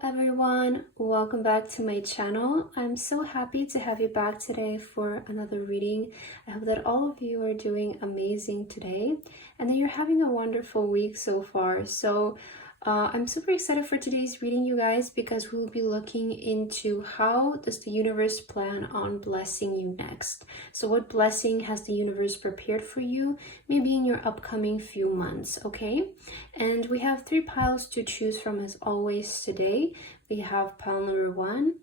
Hello everyone, welcome back to my channel. I'm so happy to have you back today for another reading. I hope that all of you are doing amazing today and that you're having a wonderful week so far. I'm super excited for today's reading, you guys, because we'll be looking into how does the universe plan on blessing you next. So what blessing has the universe prepared for you, maybe in your upcoming few months, okay? And we have 3 piles to choose from as always today. We have pile number 1,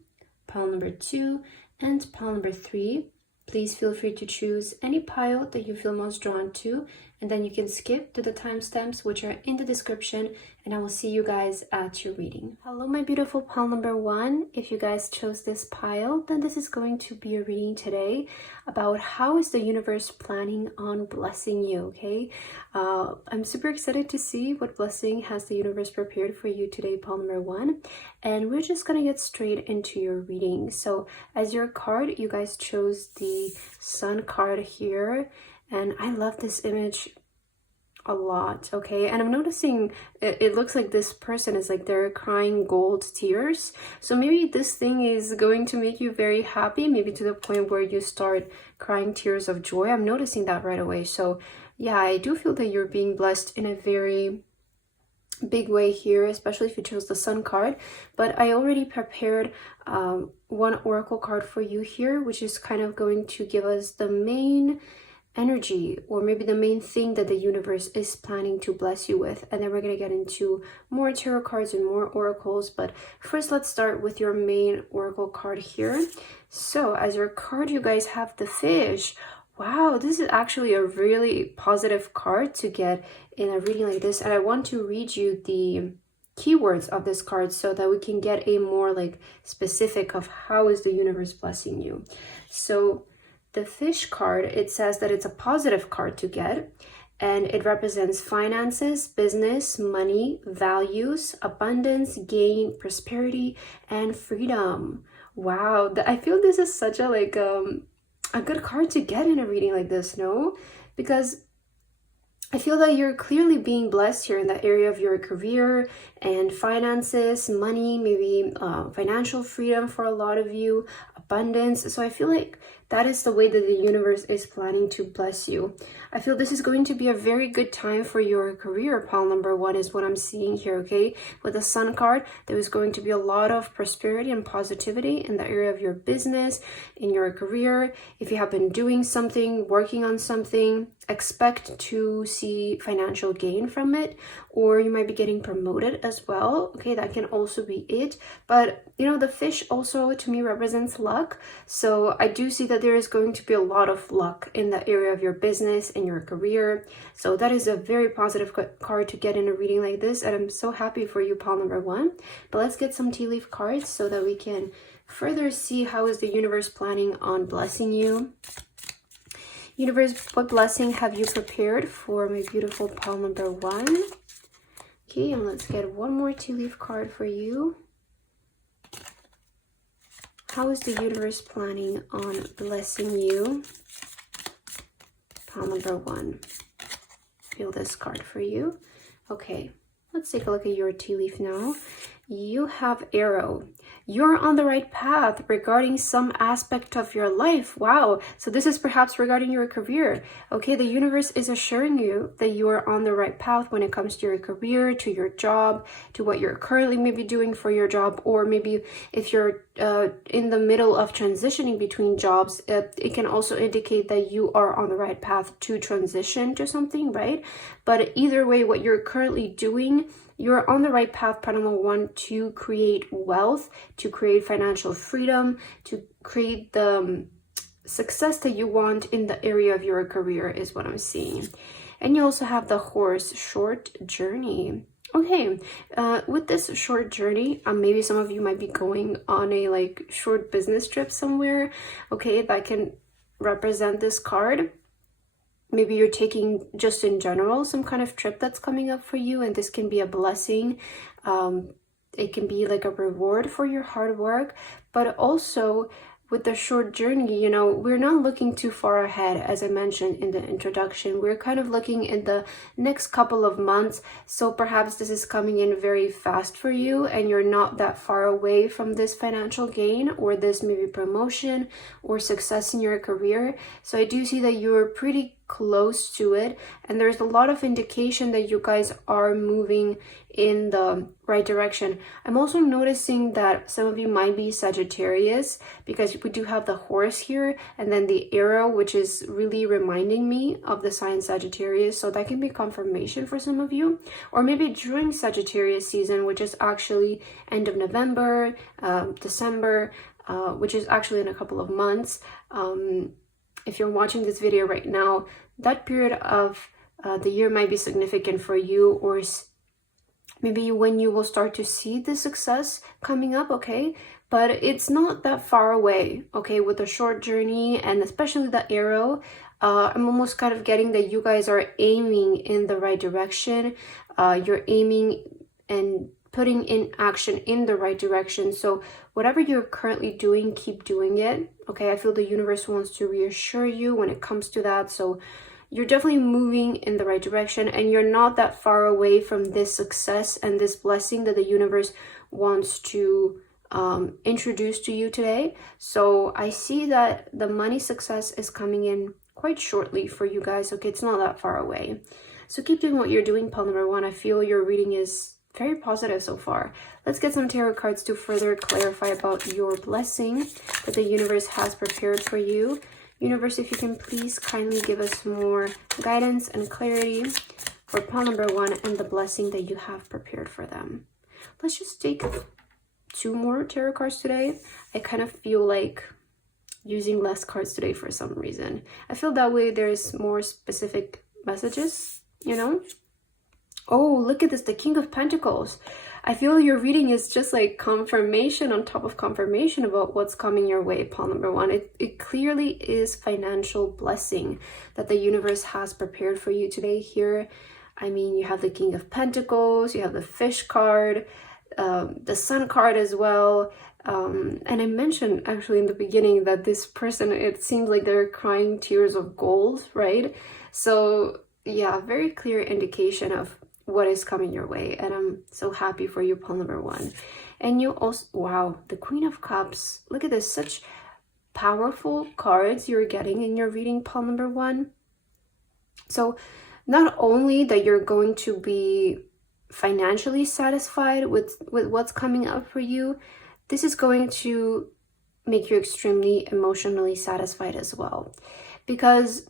pile number 2, and pile number 3. Please feel free to choose any pile that you feel most drawn to, and then you can skip to the timestamps which are in the description, and I will see you guys at your reading. Hello my beautiful pile number 1. If you guys chose this pile, then this is going to be a reading today about how is the universe planning on blessing you, okay? I'm super excited to see what blessing has the universe prepared for you today, pile number 1, and we're just gonna get straight into your reading. So as your card, you guys chose the Sun card here, and I love this image a lot, okay? And I'm noticing it looks like this person is like they're crying gold tears. So maybe this thing is going to make you very happy, maybe to the point where you start crying tears of joy. I'm noticing that right away. So yeah, I do feel that you're being blessed in a very big way here, especially if you chose the Sun card. But I already prepared one oracle card for you here, which is kind of going to give us the main energy, or maybe the main thing that the universe is planning to bless you with, and then we're going to get into more tarot cards and more oracles. But first, let's start with your main oracle card here. So as your card, you guys have the Fish. Wow, this is actually a really positive card to get in a reading like this, and I want to read you the keywords of this card so that we can get a more like specific of how is the universe blessing you. So the Fish card, it says that it's a positive card to get, and it represents finances, business, money, values, abundance, gain, prosperity, and freedom. Wow, I feel this is such a like a good card to get in a reading like this, no? Because I feel that you're clearly being blessed here in the area of your career and finances, money, maybe financial freedom for a lot of you, abundance. So I feel like that is the way that the universe is planning to bless you. I feel this is going to be a very good time for your career. Pile number 1 is what I'm seeing here, okay? With the Sun card, there is going to be a lot of prosperity and positivity in the area of your business, in your career. If you have been doing something, working on something, expect to see financial gain from it, or you might be getting promoted as well, okay? That can also be it. But you know, the Fish also to me represents luck, so I do see that there is going to be a lot of luck in the area of your business and your career. So that is a very positive card to get in a reading like this, and I'm so happy for you, pile number 1. But let's get some tea leaf cards so that we can further see how is the universe planning on blessing you. Universe, what blessing have you prepared for my beautiful pile number 1? Okay, and let's get one more tea leaf card for you. How is the universe planning on blessing you? Pile number 1. Feel this card for you. Okay, let's take a look at your tea leaf now. You have Arrow. You're on the right path regarding some aspect of your life. Wow. So this is perhaps regarding your career. Okay, the universe is assuring you that you are on the right path when it comes to your career, to your job, to what you're currently maybe doing for your job, or maybe if you're in the middle of transitioning between jobs, it can also indicate that you are on the right path to transition to something, right? But either way, what you're currently doing, you're on the right path, pile number 1, to create wealth, to create financial freedom, to create the success that you want in the area of your career is what I'm seeing. And you also have the Horse, short journey. Okay, with this short journey, maybe some of you might be going on a like short business trip somewhere. Okay, that can represent this card. Maybe you're taking just in general some kind of trip that's coming up for you, and this can be a blessing. It can be like a reward for your hard work, but also with the short journey, you know, we're not looking too far ahead, as I mentioned in the introduction. We're kind of looking in the next couple of months. So perhaps this is coming in very fast for you and you're not that far away from this financial gain or this maybe promotion or success in your career. So I do see that you're pretty close to it, and there's a lot of indication that you guys are moving in the right direction. I'm also noticing that some of you might be Sagittarius, because we do have the horse here and then the arrow, which is really reminding me of the sign Sagittarius. So that can be confirmation for some of you, or maybe during Sagittarius season, which is actually end of November, December, which is actually in a couple of months. If you're watching this video right now, that period of the year might be significant for you, or maybe when you will start to see the success coming up, okay? But it's not that far away, okay? With the short journey and especially the arrow, I'm almost kind of getting that you guys are aiming in the right direction. You're aiming and putting in action in the right direction. So whatever you're currently doing, keep doing it. Okay, I feel the universe wants to reassure you when it comes to that. So you're definitely moving in the right direction, and you're not that far away from this success and this blessing that the universe wants to introduce to you today. So I see that the money success is coming in quite shortly for you guys. Okay, it's not that far away. So keep doing what you're doing, pile number one. I feel your reading is very positive so far. Let's get some tarot cards to further clarify about your blessing that the universe has prepared for you. Universe, if you can please kindly give us more guidance and clarity for pile number one and the blessing that you have prepared for them. Let's just take 2 more tarot cards today. I kind of feel like using less cards today for some reason. I feel that way there's more specific messages, you know? Oh, look at this, the King of Pentacles. I feel your reading is just like confirmation on top of confirmation about what's coming your way, pile number one. It clearly is financial blessing that the universe has prepared for you today here. I mean, you have the King of Pentacles, you have the Fish card, the Sun card as well. And I mentioned actually in the beginning that this person, it seems like they're crying tears of gold, right? So yeah, very clear indication of what is coming your way, and I'm so happy for you, pile number one. And you also, wow, the Queen of Cups. Look at this, such powerful cards you're getting in your reading, pile number one. So not only that you're going to be financially satisfied with what's coming up for you, this is going to make you extremely emotionally satisfied as well, because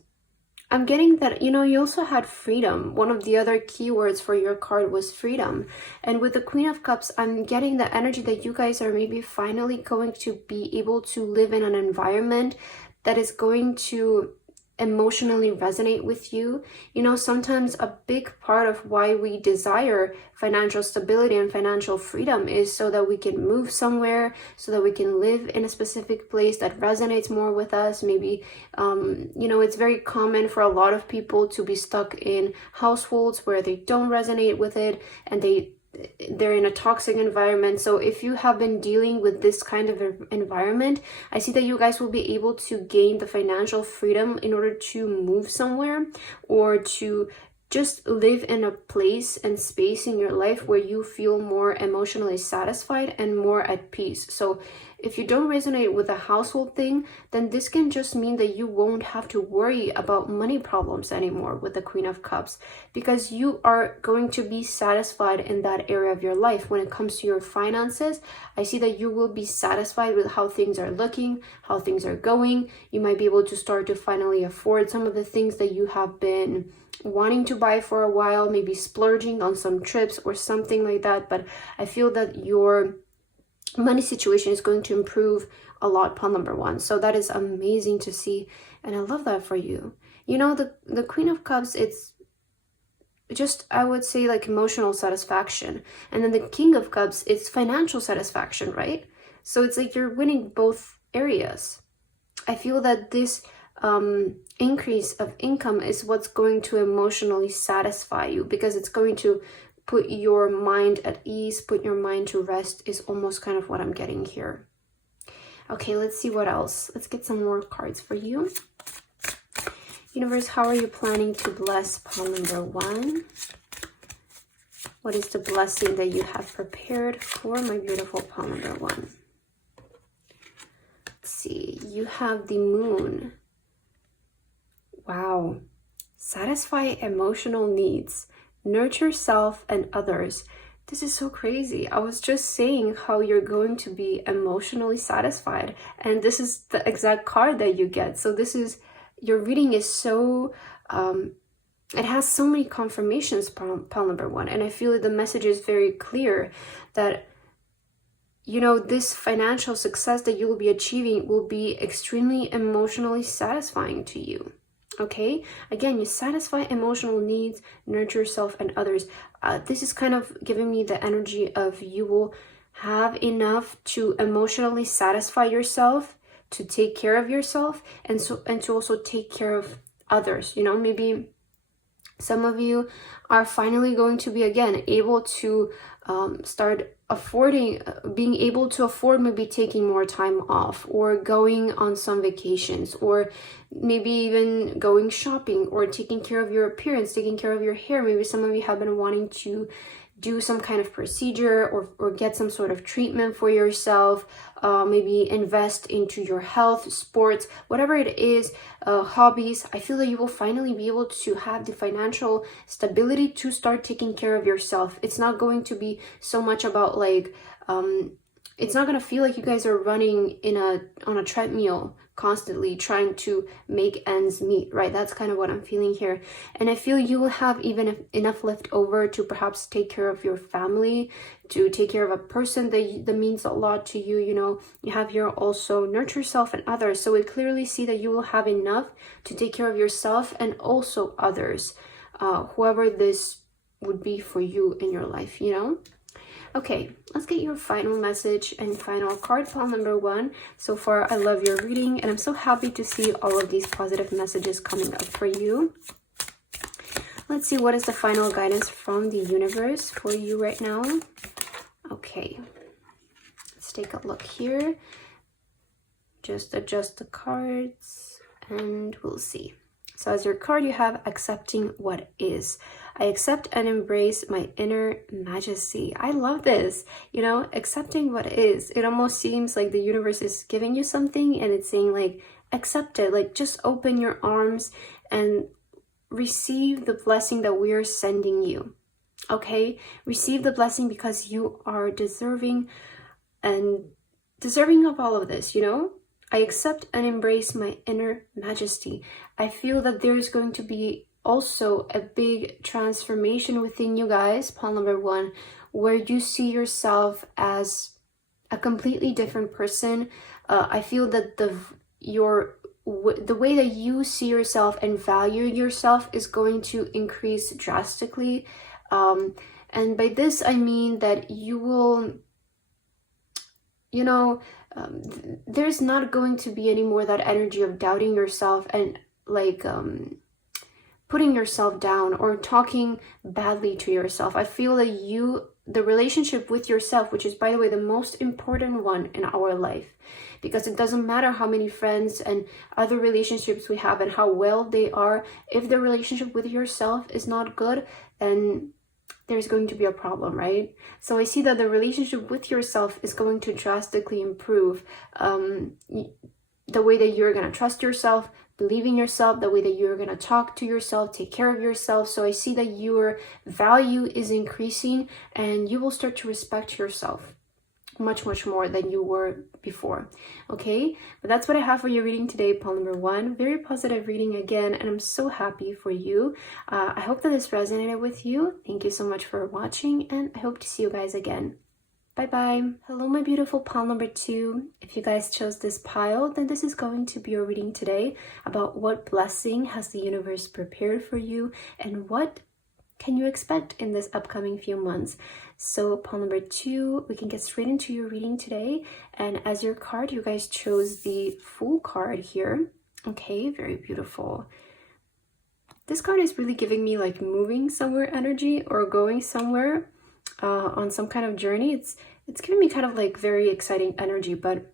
I'm getting that, you know, you also had freedom. One of the other keywords for your card was freedom. And with the Queen of Cups, I'm getting the energy that you guys are maybe finally going to be able to live in an environment that is going to emotionally resonate with you. You know, sometimes a big part of why we desire financial stability and financial freedom is so that we can move somewhere, so that we can live in a specific place that resonates more with us. Maybe, you know, it's very common for a lot of people to be stuck in households where they don't resonate with it and they're in a toxic environment. So if you have been dealing with this kind of environment, I see that you guys will be able to gain the financial freedom in order to move somewhere or to just live in a place and space in your life where you feel more emotionally satisfied and more at peace. So if you don't resonate with the household thing, then this can just mean that you won't have to worry about money problems anymore with the Queen of Cups, because you are going to be satisfied in that area of your life. When it comes to your finances, I see that you will be satisfied with how things are looking, how things are going. You might be able to start to finally afford some of the things that you have been wanting to buy for a while, maybe splurging on some trips or something like that. But I feel that your money situation is going to improve a lot, pile number one. So that is amazing to see, and I love that for you. You know, the Queen of Cups, it's just, I would say, like emotional satisfaction, and then the King of Cups, it's financial satisfaction, right? So it's like you're winning both areas. I feel that this increase of income is what's going to emotionally satisfy you, because it's going to put your mind at ease, put your mind to rest, is almost kind of what I'm getting here. Okay, let's see what else. Let's get some more cards for you. Universe, how are you planning to bless pile number 1? What is the blessing that you have prepared for my beautiful pile number 1? Let's see. You have the moon. Wow. Satisfy emotional needs. Nurture self and others. This is so crazy. I was just saying how you're going to be emotionally satisfied. And this is the exact card that you get. So this is, your reading is so, it has so many confirmations, pile number 1. And I feel that the message is very clear that, you know, this financial success that you will be achieving will be extremely emotionally satisfying to you. Okay, again, you satisfy emotional needs, nurture yourself and others. This is kind of giving me the energy of you will have enough to emotionally satisfy yourself, to take care of yourself, and to also take care of others. You know, maybe some of you are finally going to be, again, able to start being able to afford maybe taking more time off, or going on some vacations, or maybe even going shopping, or taking care of your appearance, taking care of your hair. Maybe some of you have been wanting to do some kind of procedure, or get some sort of treatment for yourself, maybe invest into your health, sports, whatever it is, hobbies. I feel that you will finally be able to have the financial stability to start taking care of yourself. It's not going to be so much about like, it's not going to feel like you guys are running on a treadmill constantly trying to make ends meet, right? That's kind of what I'm feeling here. And I feel you will have even enough left over to perhaps take care of your family, to take care of a person that means a lot to you. You know, you have here also nurture yourself and others. So we clearly see that you will have enough to take care of yourself and also others, whoever this would be for you in your life, you know? Okay, let's get your final message and final card, pile number 1. So far, I love your reading, and I'm so happy to see all of these positive messages coming up for you. Let's see, what is the final guidance from the universe for you right now? Okay, let's take a look here. Just adjust the cards, and we'll see. So as your card, you have accepting what is. I accept and embrace my inner majesty. I love this, you know, accepting what is. It almost seems like the universe is giving you something and it's saying like, accept it, like just open your arms and receive the blessing that we are sending you. Okay, receive the blessing because you are deserving of all of this, you know. I accept and embrace my inner majesty. I feel that there's going to be also a big transformation within you guys, pile number 1, where you see yourself as a completely different person. I feel that the way that you see yourself and value yourself is going to increase drastically. And by this, I mean that you will, you know, there's not going to be any more that energy of doubting yourself and like putting yourself down or talking badly to yourself. I feel that the relationship with yourself, which is, by the way, the most important one in our life, because it doesn't matter how many friends and other relationships we have and how well they are, if the relationship with yourself is not good, then there's going to be a problem, right? So I see that the relationship with yourself is going to drastically improve. The way that you're going to trust yourself, believe in yourself, the way that you're going to talk to yourself, take care of yourself. So I see that your value is increasing and you will start to respect yourself much, much more than you were before. Okay, but that's what I have for your reading today, pile number 1. Very positive reading again, and I'm so happy for you. I hope that this resonated with you. Thank you so much for watching, and I hope to see you guys again. Bye-bye. Hello, my beautiful pile number 2. If you guys chose this pile, then this is going to be your reading today about what blessing has the universe prepared for you and what can you expect in this upcoming few months. So pile number 2, we can get straight into your reading today. And as your card, you guys chose the Fool card here. Okay, very beautiful. This card is really giving me like moving somewhere energy or going somewhere on some kind of journey. It's giving me kind of like very exciting energy, but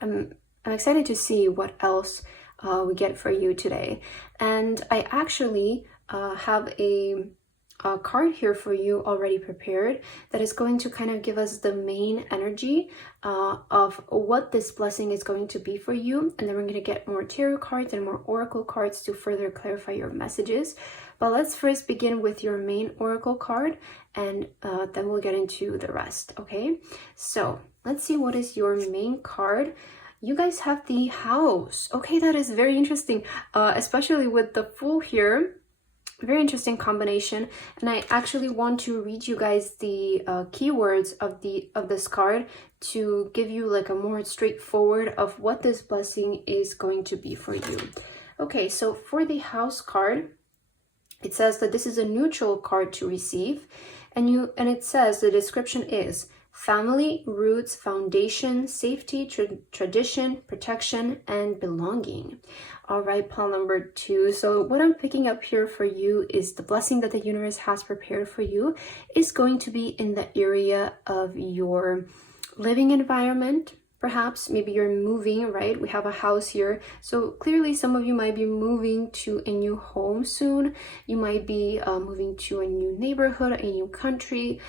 I'm excited to see what else we get for you today. And I actually have a card here for you already prepared that is going to kind of give us the main energy of what this blessing is going to be for you. And then we're going to get more tarot cards and more oracle cards to further clarify your messages. But let's first begin with your main oracle card, and then we'll get into the rest. Okay, so let's see, what is your main card? You guys have the House. Okay, that is very interesting, especially with the Fool here. Very interesting combination. And I actually want to read you guys the keywords of this card to give you like a more straightforward of what this blessing is going to be for you. Okay, so for the House card, it says that this is a neutral card to receive, and it says the description is family, roots, foundation, safety, tradition, protection, and belonging. All right, pile number 2. So what I'm picking up here for you is the blessing that the universe has prepared for you is going to be in the area of your living environment. Perhaps maybe you're moving, right? We have a house here. So clearly some of you might be moving to a new home soon. You might be moving to a new neighborhood, a new country.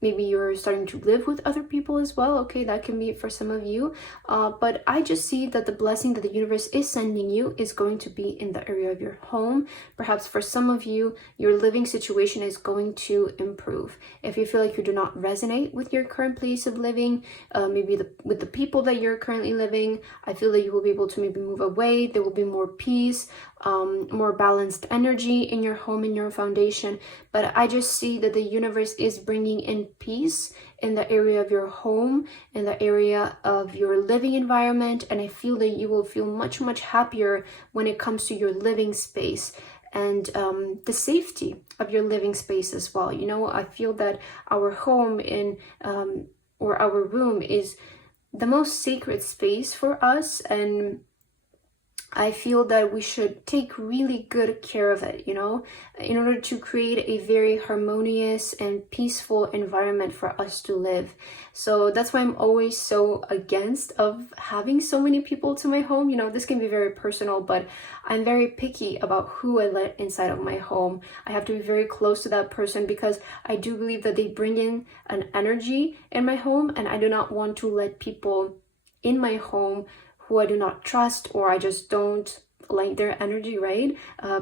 Maybe you're starting to live with other people as well. Okay, that can be for some of you. But I just see that the blessing that the universe is sending you is going to be in the area of your home. Perhaps for some of you, your living situation is going to improve. If you feel like you do not resonate with your current place of living, maybe with the people that you're currently living, I feel that you will be able to maybe move away. There will be more peace, more balanced energy in your home, in your foundation. But I just see that the universe is bringing in peace in the area of your home, in the area of your living environment. And I feel that you will feel much, much happier when it comes to your living space and the safety of your living space as well. You know, I feel that our home or our room is the most sacred space for us, and I feel that we should take really good care of it, you know, in order to create a very harmonious and peaceful environment for us to live. So that's why I'm always so against of having so many people to my home. You know, this can be very personal, but I'm very picky about who I let inside of my home. I have to be very close to that person because I do believe that they bring in an energy in my home, and I do not want to let people in my home who I do not trust, or I just don't like their energy, right?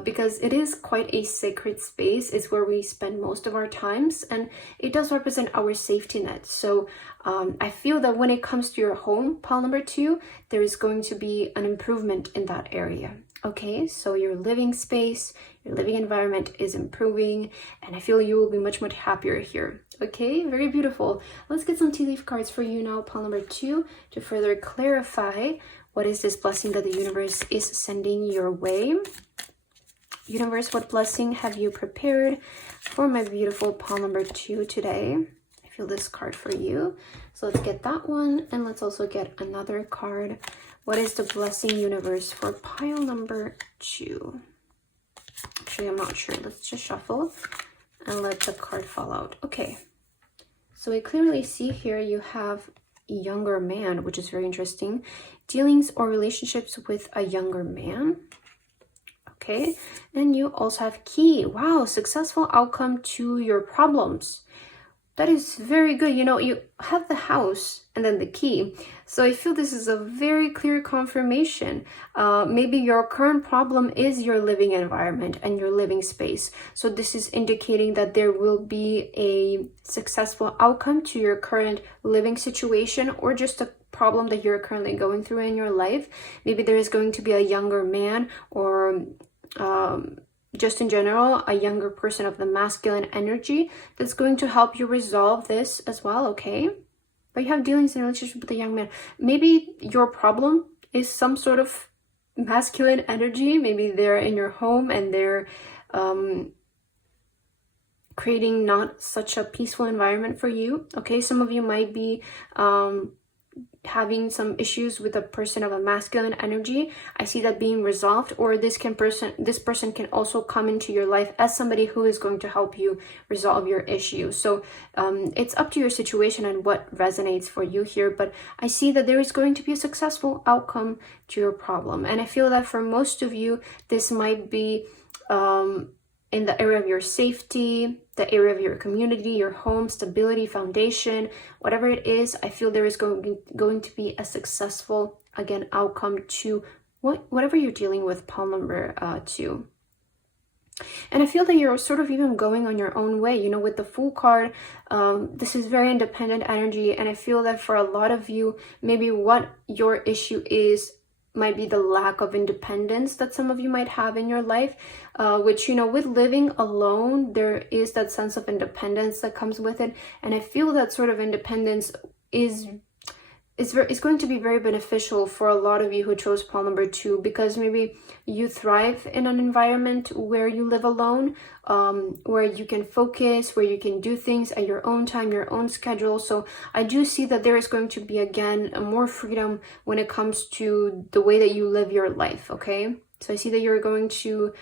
Because it is quite a sacred space. It's where we spend most of our times, and it does represent our safety net. So I feel that when it comes to your home, pile number 2, there is going to be an improvement in that area. Okay, so your living space, your living environment is improving, and I feel you will be much, much happier here. Okay, very beautiful. Let's get some tea leaf cards for you now, pile number 2, to further clarify what is this blessing that the universe is sending your way. Universe, what blessing have you prepared for my beautiful pile number 2 today? I feel this card for you. So let's get that one, and let's also get another card. What is the blessing, universe, for pile number 2? Actually, I'm not sure. Let's just shuffle and let the card fall out. Okay. So we clearly see here you have a younger man, which is very interesting. Dealings or relationships with a younger man. Okay. And you also have key. Wow. Successful outcome to your problems. That is very good. You know, you have the House and then the key. So I feel this is a very clear confirmation. Maybe your current problem is your living environment and your living space. So this is indicating that there will be a successful outcome to your current living situation, or just a problem that you're currently going through in your life. Maybe there is going to be a younger man, or just in general, a younger person of the masculine energy that's going to help you resolve this as well, okay? But you have dealings in a relationship with a young man. Maybe your problem is some sort of masculine energy. Maybe they're in your home and they're creating not such a peaceful environment for you, okay? Some of you might be having some issues with a person of a masculine energy, I see that being resolved, or this person can also come into your life as somebody who is going to help you resolve your issue. So it's up to your situation and what resonates for you here, but I see that there is going to be a successful outcome to your problem. And I feel that for most of you, this might be in the area of your safety, the area of your community, your home, stability, foundation, whatever it is. I feel there is going to be a successful, again, outcome to whatever you're dealing with, pile number 2. And I feel that you're sort of even going on your own way, you know, with the Fool card. This is very independent energy, and I feel that for a lot of you, maybe what your issue is might be the lack of independence that some of you might have in your life, which, you know, with living alone, there is that sense of independence that comes with it. And I feel that sort of independence is going to be very beneficial for a lot of you who chose pile number 2, because maybe you thrive in an environment where you live alone, where you can focus, where you can do things at your own time, your own schedule. So I do see that there is going to be, again, more freedom when it comes to the way that you live your life, okay? So I see that you're going to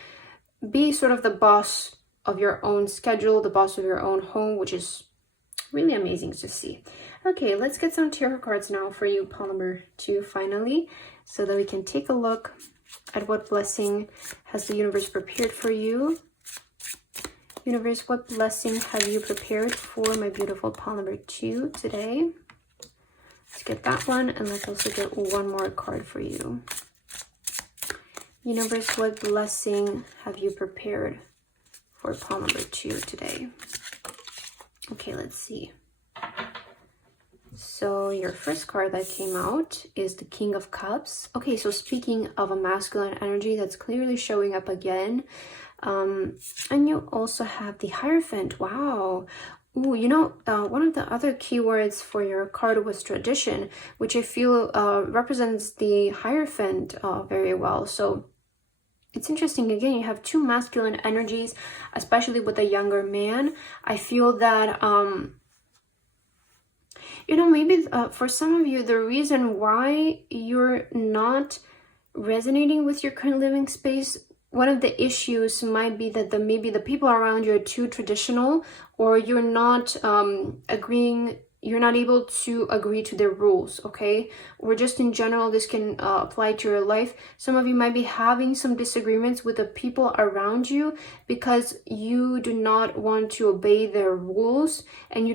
be sort of the boss of your own schedule, the boss of your own home, which is really amazing to see. Okay, let's get some tarot cards now for you, pile number 2, finally, so that we can take a look at what blessing has the universe prepared for you. Universe, what blessing have you prepared for my beautiful pile number 2 today? Let's get that one, and let's also get one more card for you. Universe, what blessing have you prepared for pile number 2 today? Okay, let's see. So your first card that came out is the King of Cups. Okay, so speaking of a masculine energy, that's clearly showing up again. And you also have the Hierophant. Wow. Ooh, you know, one of the other keywords for your card was tradition, which I feel represents the Hierophant very well. So it's interesting. Again, you have 2 masculine energies, especially with a younger man. I feel that you know, maybe for some of you, the reason why you're not resonating with your current living space, one of the issues might be that maybe the people around you are too traditional, or you're not you're not able to agree to their rules, okay? Or just in general, this can apply to your life. Some of you might be having some disagreements with the people around you because you do not want to obey their rules, and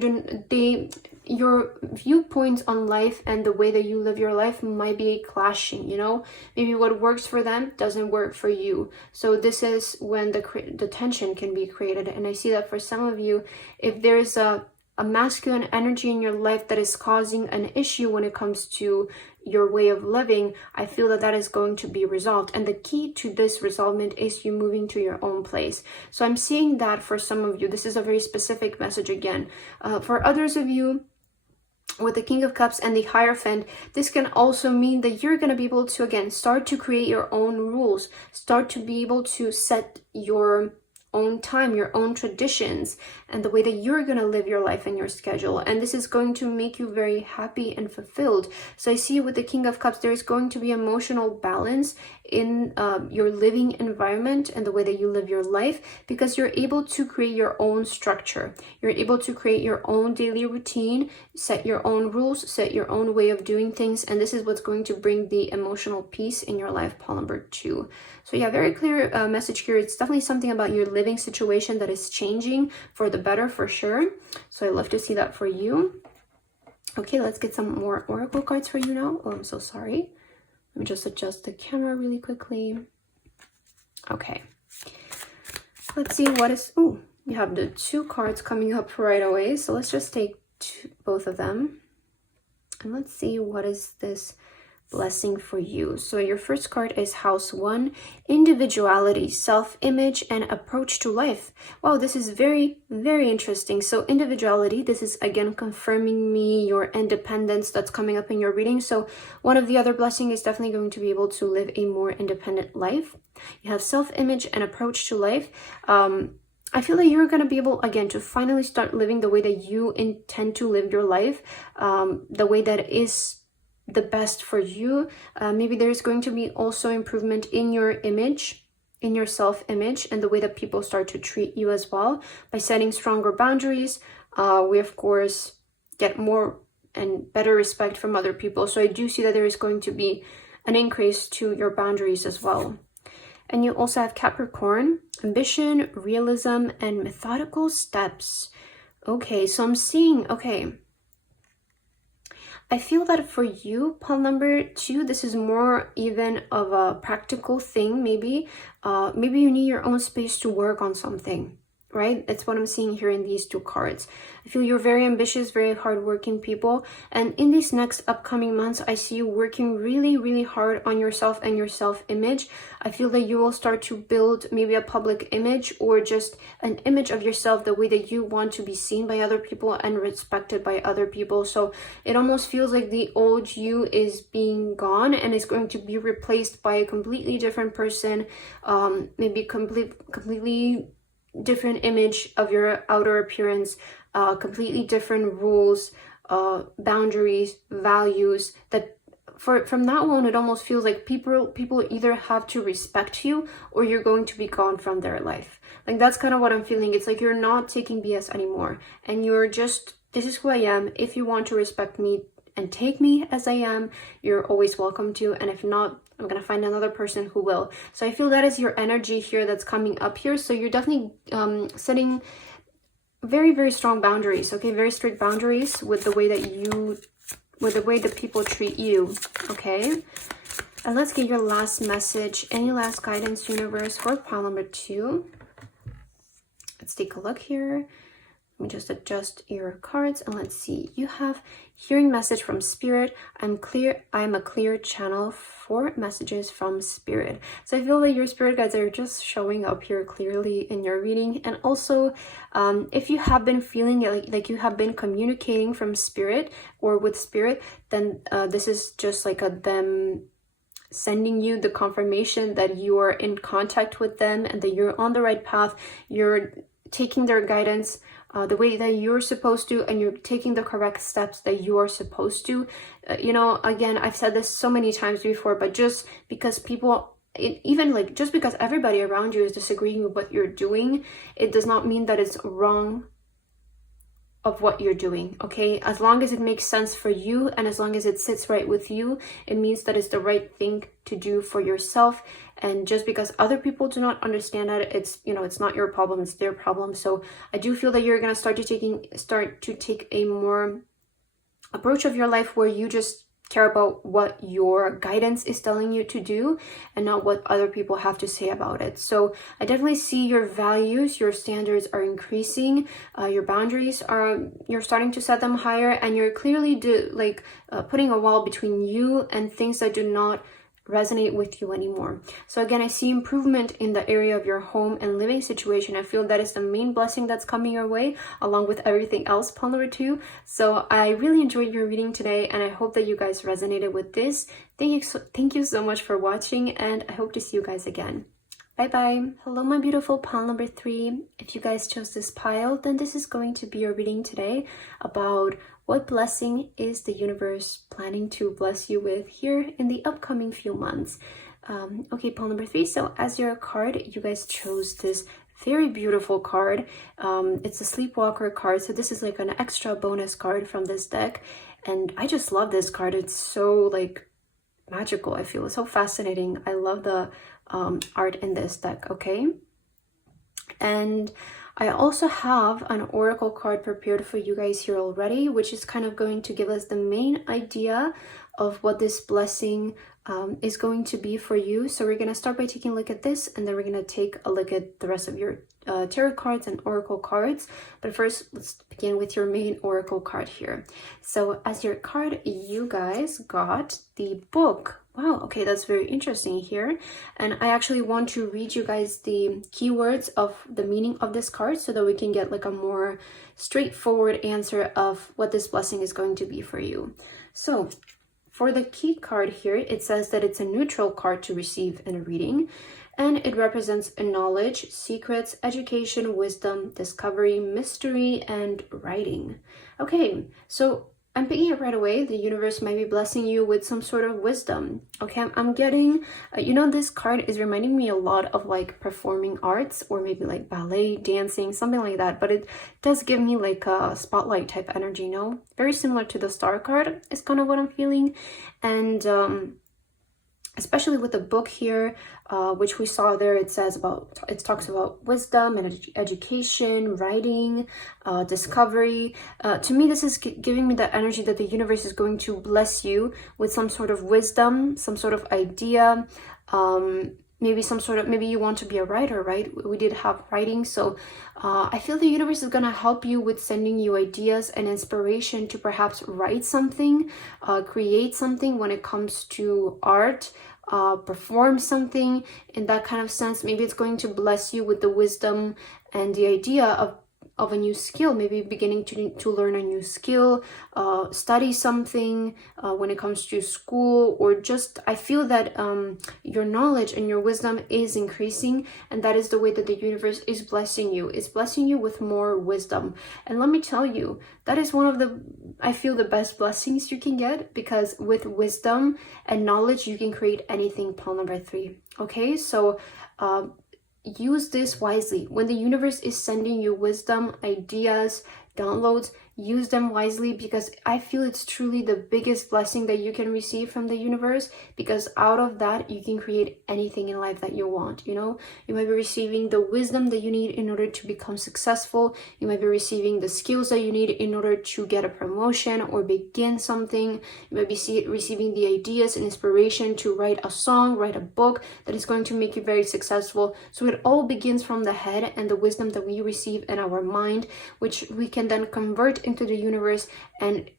your viewpoints on life and the way that you live your life might be clashing, you know? Maybe what works for them doesn't work for you. So this is when the tension can be created. And I see that for some of you, if there's a masculine energy in your life that is causing an issue when it comes to your way of living, I feel that is going to be resolved. And the key to this resolvement is you moving to your own place. So I'm seeing that for some of you. This is a very specific message again. For others of you, with the King of Cups and the Hierophant, this can also mean that you're going to be able to, again, start to create your own rules, start to be able to set your own time, your own traditions, and the way that you're going to live your life and your schedule. And this is going to make you very happy and fulfilled. So I see with the King of Cups, there is going to be emotional balance in your living environment and the way that you live your life, because you're able to create your own structure. You're able to create your own daily routine, set your own rules, set your own way of doing things. And this is what's going to bring the emotional peace in your life, pile number 2. So yeah, very clear message here. It's definitely something about your living situation that is changing for the better, for sure. So I love to see that for you. Okay, let's get some more oracle cards for you now. Oh, I'm so sorry. Let me just adjust the camera really quickly. Okay. Let's see what is... Oh, you have the 2 cards coming up right away. So let's just take both of them. And let's see what is this blessing for you. So your first card is House 1, individuality, self-image, and approach to life. Wow, this is very, very interesting. So individuality, this is again confirming your independence that's coming up in your reading. So one of the other blessings is definitely going to be able to live a more independent life. You have self-image and approach to life. I feel that you're going to be able, again, to finally start living the way that you intend to live your life, the way that is the best for you. Maybe there's going to be also improvement in your image, in your self-image, and the way that people start to treat you as well. By setting stronger boundaries, we of course get more and better respect from other people. So I do see that there is going to be an increase to your boundaries as well. And you also have Capricorn, ambition, realism, and methodical steps. Okay, so I'm seeing, okay, I feel that for you, pile number 2, this is more even of a practical thing, maybe. Maybe you need your own space to work on something, right? That's what I'm seeing here in these 2 cards. I feel you're very ambitious, very hardworking people. And in these next upcoming months, I see you working really, really hard on yourself and your self-image. I feel that you will start to build maybe a public image, or just an image of yourself the way that you want to be seen by other people and respected by other people. So it almost feels like the old you is being gone and is going to be replaced by a completely different person, maybe completely different image of your outer appearance, completely different rules, boundaries, values, that from now on it almost feels like people either have to respect you or you're going to be gone from their life. Like that's kind of what I'm feeling. It's like you're not taking BS anymore, and you're just, this is who I am. If you want to respect me and take me as I am, you're always welcome to, and if not, I'm gonna find another person who will. So I feel that is your energy here that's coming up here. So you're definitely setting very, very strong boundaries, okay? Very strict boundaries with the way that people treat you, okay? And let's get your last message. Any last guidance, universe, for pile number 2. Let's take a look here. Let me just adjust your cards and let's see. You have hearing message from spirit. I'm a clear channel for messages from spirit. So I feel that your spirit guides are just showing up here clearly in your reading. And also, if you have been feeling like you have been communicating from spirit or with spirit, then this is just like them sending you the confirmation that you are in contact with them and that you're on the right path. You're taking their guidance the way that you're supposed to, and you're taking the correct steps that you are supposed to. You know, again, I've said this so many times before, but just because just because everybody around you is disagreeing with what you're doing, it does not mean that it's wrong of what you're doing, okay? As long as it makes sense for you and as long as it sits right with you, it means that it's the right thing to do for yourself. And just because other people do not understand that, it's, you know, it's not your problem, it's their problem. So I do feel that you're going to start to take a more approach of your life where you just care about what your guidance is telling you to do and not what other people have to say about it. So I definitely see your values, your standards are increasing, your boundaries you're starting to set them higher, and you're clearly putting a wall between you and things that do not resonate with you anymore. So again, I see improvement in the area of your home and living situation. I feel that is the main blessing that's coming your way, along with everything else, pile number 2. So I really enjoyed your reading today, and I hope that you guys resonated with this. Thank you so much for watching, and I hope to see you guys again. Bye bye. Hello, my beautiful pile number 3. If you guys chose this pile, then this is going to be your reading today about what blessing is the universe planning to bless you with here in the upcoming few months. Okay, pile number 3. So as your card, you guys chose this very beautiful card. It's a Sleepwalker card. So this is like an extra bonus card from this deck. And I just love this card. It's so like magical. I feel it's so fascinating. I love the art in this deck, okay? And I also have an oracle card prepared for you guys here already, which is kind of going to give us the main idea of what this blessing is going to be for you. So we're going to start by taking a look at this, and then we're going to take a look at the rest of your tarot cards and oracle cards. But first, let's begin with your main oracle card here. So as your card, you guys got the book. Wow, okay, that's very interesting here. And I actually want to read you guys the keywords of the meaning of this card so that we can get like a more straightforward answer of what this blessing is going to be for you. So for the key card here, it says that it's a neutral card to receive in a reading, and it represents knowledge, secrets, education, wisdom, discovery, mystery, and writing. Okay, so I'm picking it right away. The universe might be blessing you with some sort of wisdom. Okay, I'm getting, this card is reminding me a lot of like performing arts or maybe like ballet, dancing, something like that. But it does give me like a spotlight type energy, very similar to the star card is kind of what I'm feeling. And especially with the book here, which we saw there, it talks about wisdom and education, writing, discovery. To me, this is giving me the energy that the universe is going to bless you with some sort of wisdom, some sort of idea, maybe you want to be a writer, right? We did have writing, so I feel the universe is going to help you with sending you ideas and inspiration to perhaps write something, create something when it comes to art, perform something in that kind of sense. Maybe it's going to bless you with the wisdom and the idea of a new skill, maybe beginning to learn a new skill, study something when it comes to school, or just I feel that your knowledge and your wisdom is increasing, and that is the way that the universe is blessing you. It's blessing you with more wisdom. And let me tell you, that is one of the best blessings you can get, because with wisdom and knowledge, you can create anything, pile number 3. Okay, so use this wisely. When the universe is sending you wisdom, ideas, downloads, use them wisely, because I feel it's truly the biggest blessing that you can receive from the universe, because out of that you can create anything in life that you want. You might be receiving the wisdom that you need in order to become successful. You might be receiving the skills that you need in order to get a promotion or begin something. You might be receiving the ideas and inspiration to write a song, write a book that is going to make you very successful. So it all begins from the head and the wisdom that we receive in our mind, which we can then convert into the universe and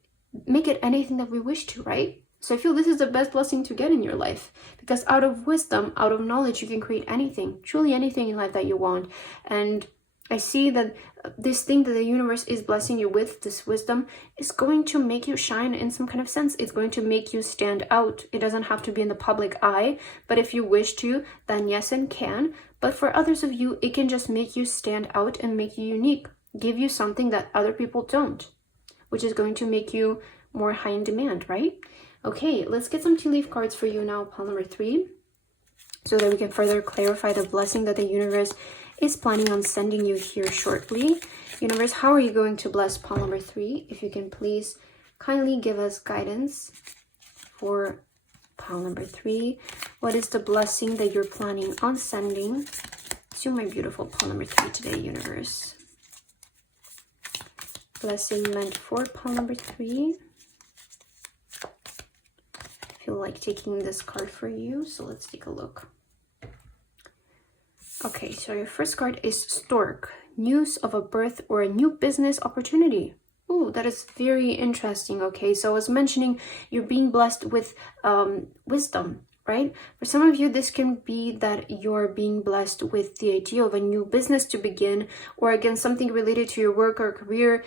make it anything that we wish to, right? So I feel this is the best blessing to get in your life, because out of wisdom, out of knowledge, you can create anything, truly anything in life that you want. And I see that this thing that the universe is blessing you with, this wisdom, is going to make you shine in some kind of sense. It's going to make you stand out. It doesn't have to be in the public eye, but if you wish to, then yes, and can. But for others of you, it can just make you stand out and make you unique, give you something that other people don't, which is going to make you more high in demand, right? Okay, let's get some tea leaf cards for you now, pile number 3, so that we can further clarify the blessing that the universe is planning on sending you here shortly. Universe, how are you going to bless pile number 3? If you can please kindly give us guidance for pile number 3. What is the blessing that you're planning on sending to my beautiful pile number 3 today, universe? Blessing meant for pile number 3. I feel like taking this card for you, so let's take a look. Okay, so your first card is Stork, news of a birth or a new business opportunity. Oh, that is very interesting. Okay, so I was mentioning you're being blessed with wisdom, right? For some of you, this can be that you're being blessed with the idea of a new business to begin, or again, something related to your work or career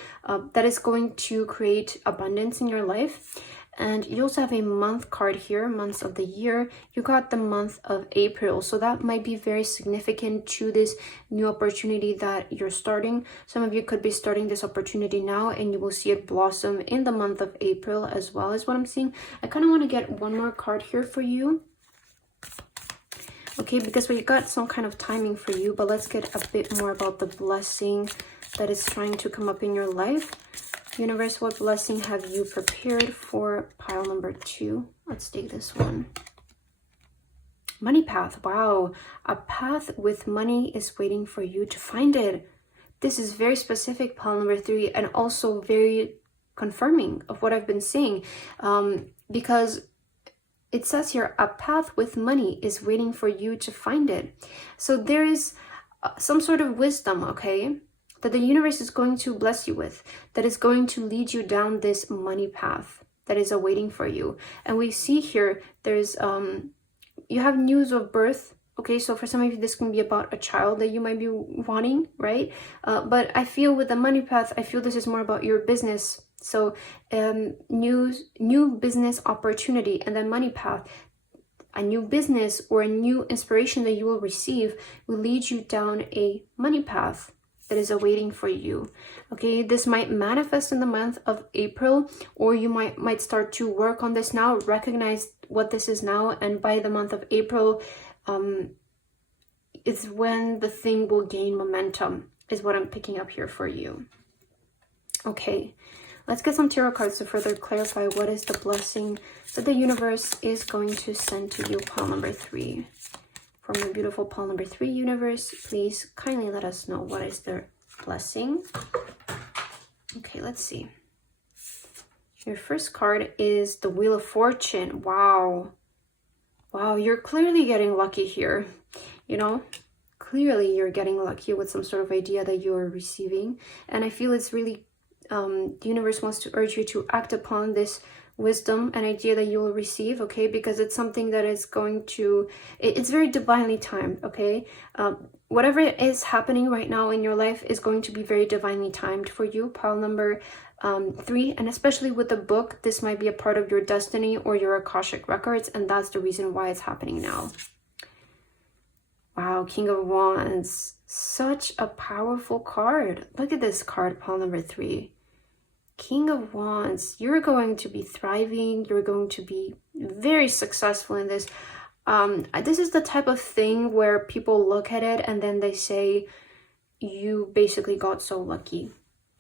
that is going to create abundance in your life. And you also have a month card here, months of the year. You got the month of April. So that might be very significant to this new opportunity that you're starting. Some of you could be starting this opportunity now, and you will see it blossom in the month of April as well, as what I'm seeing. I kind of want to get one more card here for you. Okay, because we got some kind of timing for you, but let's get a bit more about the blessing that is trying to come up in your life. Universe, what blessing have you prepared for pile number 2? Let's take this one. Money path. Wow. A path with money is waiting for you to find it. This is very specific, pile number 3, and also very confirming of what I've been saying, because it says here, a path with money is waiting for you to find it. So there is some sort of wisdom, okay, that the universe is going to bless you with, that is going to lead you down this money path that is awaiting for you. And we see here, there's, you have news of birth. Okay, so for some of you, this can be about a child that you might be wanting, right? But I feel with the money path, I feel this is more about your business. So new business opportunity, and then money path, a new business or a new inspiration that you will receive will lead you down a money path. that is awaiting for you. Okay, this might manifest in the month of April, or you might start to work on this now, recognize what this is now, and by the month of April, it's when the thing will gain momentum, is what I'm picking up here for you. Okay, let's get some tarot cards to further clarify what is the blessing that the universe is going to send to you, pile number 3. For my beautiful pile number 3 universe, please kindly let us know what is their blessing. Okay, let's see. Your first card is the Wheel of Fortune. Wow. Wow, you're clearly getting lucky here. You know, clearly you're getting lucky with some sort of idea that you're receiving. And I feel it's really, the universe wants to urge you to act upon this wisdom and idea that you will receive, okay? Because it's something that is going to, it's very divinely timed, okay? Whatever is happening right now in your life is going to be very divinely timed for you, pile number 3. And especially with the book, this might be a part of your destiny or your Akashic records, and that's the reason why it's happening now. Wow, King of Wands, such a powerful card. Look at this card, pile number 3. King of Wands, you're going to be thriving. You're going to be very successful in this. This is the type of thing where people look at it and then they say, you basically got so lucky.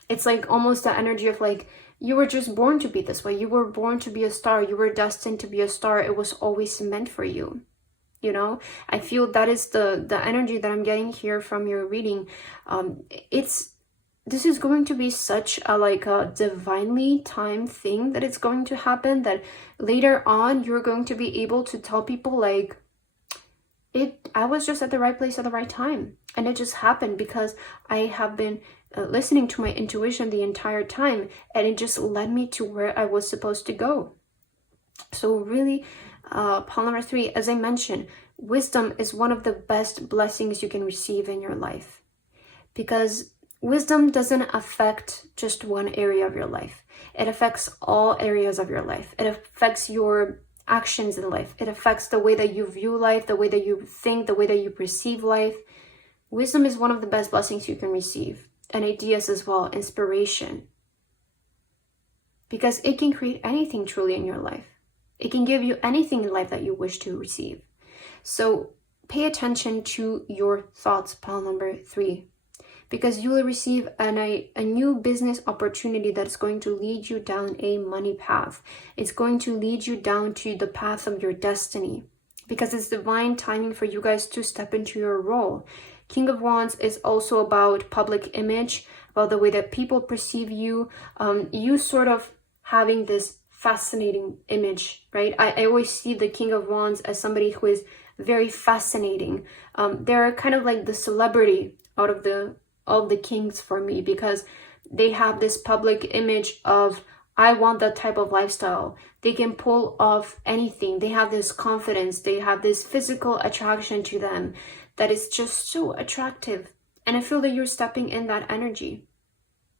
It's like almost the energy of like, you were just born to be this way. You were born to be a star. You were destined to be a star. It was always meant for you. You know, I feel that is the energy that I'm getting here from your reading. This is going to be such a like a divinely timed thing that it's going to happen, that later on you're going to be able to tell people like, I was just at the right place at the right time, and it just happened because I have been listening to my intuition the entire time, and it just led me to where I was supposed to go. So really, pile number 3, as I mentioned, wisdom is one of the best blessings you can receive in your life, because wisdom doesn't affect just one area of your life. It affects all areas of your life. It affects your actions in life. It affects the way that you view life, the way that you think, the way that you perceive life. Wisdom is one of the best blessings you can receive, and ideas as well, inspiration, because it can create anything truly in your life. It can give you anything in life that you wish to receive. So pay attention to your thoughts, pile number 3, because you will receive a new business opportunity that is going to lead you down a money path. It's going to lead you down to the path of your destiny, because it's divine timing for you guys to step into your role. King of Wands is also about public image, about the way that people perceive you. You sort of having this fascinating image, right? I always see the King of Wands as somebody who is very fascinating. They're kind of like the celebrity out of the kings for me, because they have this public image of, I want that type of lifestyle. They can pull off anything. They have this confidence. They have this physical attraction to them that is just so attractive. And I feel that you're stepping in that energy.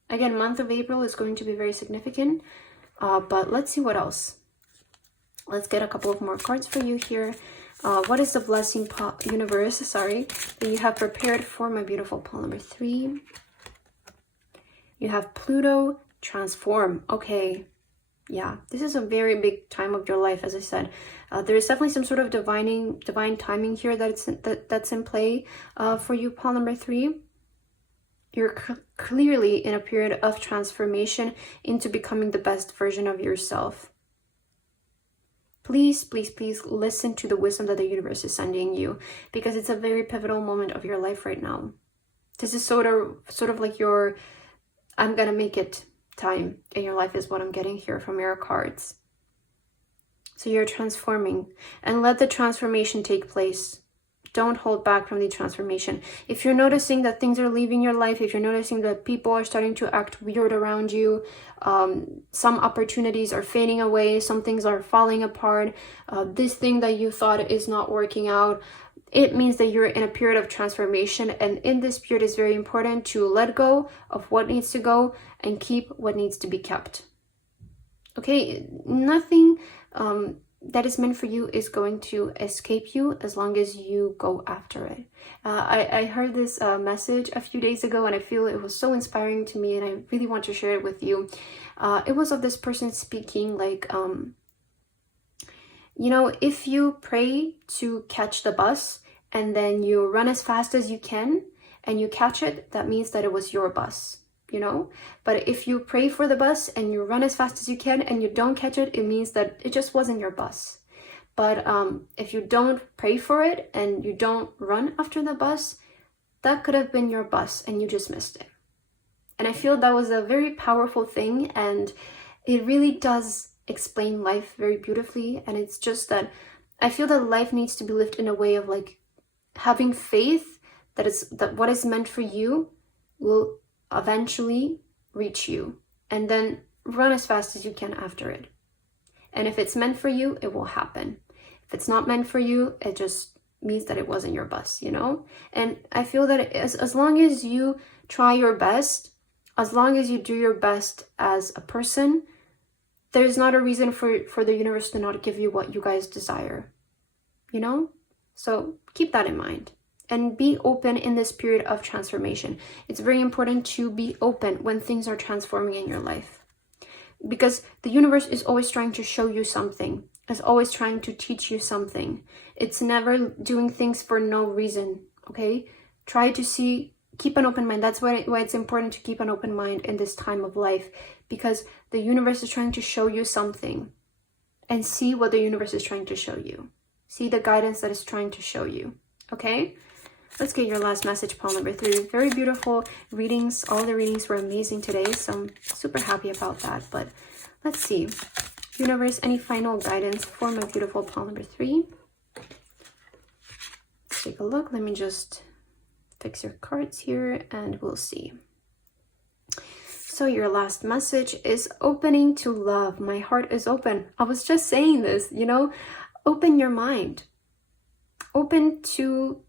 Again, month of April is going to be very significant. But let's see what else. Let's get a couple of more cards for you here. What is the blessing universe, that you have prepared for my beautiful pile number 3? You have Pluto transform. Okay, yeah, this is a very big time of your life. As I said, there is definitely some sort of divine timing here that's in play for you, pile number 3. You're clearly in a period of transformation into becoming the best version of yourself. Please, please, please listen to the wisdom that the universe is sending you, because it's a very pivotal moment of your life right now. This is sort of like your I'm gonna make it time in your life, is what I'm getting here from your cards. So you're transforming, and let the transformation take place. Don't hold back from the transformation. If you're noticing that things are leaving your life, if you're noticing that people are starting to act weird around you, some opportunities are fading away, some things are falling apart, this thing that you thought is not working out, it means that you're in a period of transformation. And in this period, it's very important to let go of what needs to go and keep what needs to be kept. Okay, nothing that is meant for you is going to escape you as long as you go after it. I heard this message a few days ago, and I feel it was so inspiring to me, and I really want to share it with you. It was of this person speaking like, you know, if you pray to catch the bus and then you run as fast as you can and you catch it, that means that it was your bus, you know? But if you pray for the bus and you run as fast as you can and you don't catch it, it means that it just wasn't your bus. But if you don't pray for it and you don't run after the bus, that could have been your bus and you just missed it. And I feel that was a very powerful thing, and it really does explain life very beautifully. And it's just that I feel that life needs to be lived in a way of like having faith that what is meant for you will eventually reach you, and then run as fast as you can after it. And if it's meant for you, it will happen. If it's not meant for you, it just means that it wasn't your bus, you know? And I feel that as long as you try your best, as long as you do your best as a person, there's not a reason for the universe to not give you what you guys desire, you know? So keep that in mind and be open in this period of transformation. It's very important to be open when things are transforming in your life, because the universe is always trying to show you something. It's always trying to teach you something. It's never doing things for no reason, okay? Try to keep an open mind. That's why it's important to keep an open mind in this time of life, because the universe is trying to show you something, and see what the universe is trying to show you. See the guidance that is trying to show you, okay? Let's get your last message, pile number 3. Very beautiful readings. All the readings were amazing today, so I'm super happy about that. But let's see. Universe, any final guidance for my beautiful pile number 3? Let's take a look. Let me just fix your cards here and we'll see. So your last message is opening to love. My heart is open. I was just saying this, you know, open your mind. Open to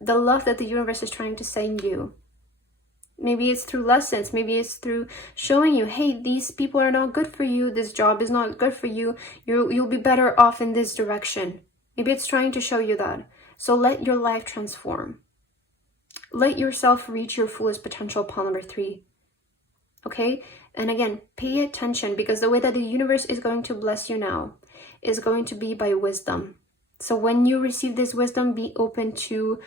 the love that the universe is trying to send you. Maybe it's through lessons. Maybe it's through showing you, hey, these people are not good for you. This job is not good for you. You'll be better off in this direction. Maybe it's trying to show you that. So let your life transform. Let yourself reach your fullest potential, pile number 3. Okay? And again, pay attention, because the way that the universe is going to bless you now is going to be by wisdom. So when you receive this wisdom, be open to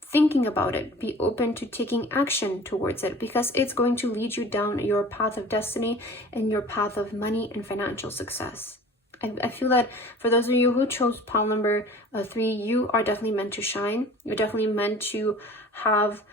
thinking about it. Be open to taking action towards it, because it's going to lead you down your path of destiny and your path of money and financial success. I feel that for those of you who chose pile number 3, you are definitely meant to shine. You're definitely meant to have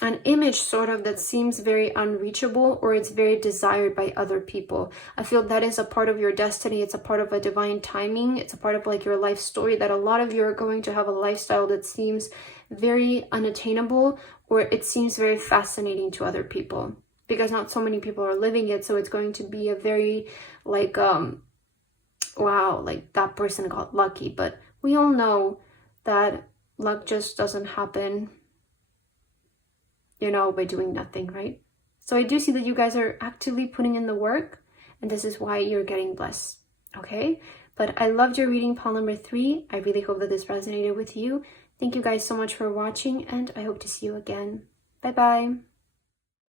an image sort of that seems very unreachable, or it's very desired by other people. I feel that is a part of your destiny. It's a part of a divine timing. It's a part of like your life story, that a lot of you are going to have a lifestyle that seems very unattainable, or it seems very fascinating to other people, because not so many people are living it. So it's going to be a very like, wow, like that person got lucky. But we all know that luck just doesn't happen, you know, by doing nothing, right? So I do see that you guys are actively putting in the work, and this is why you're getting blessed, okay? But I loved your reading, pile number 3. I really hope that this resonated with you. Thank you guys so much for watching, and I hope to see you again. Bye-bye.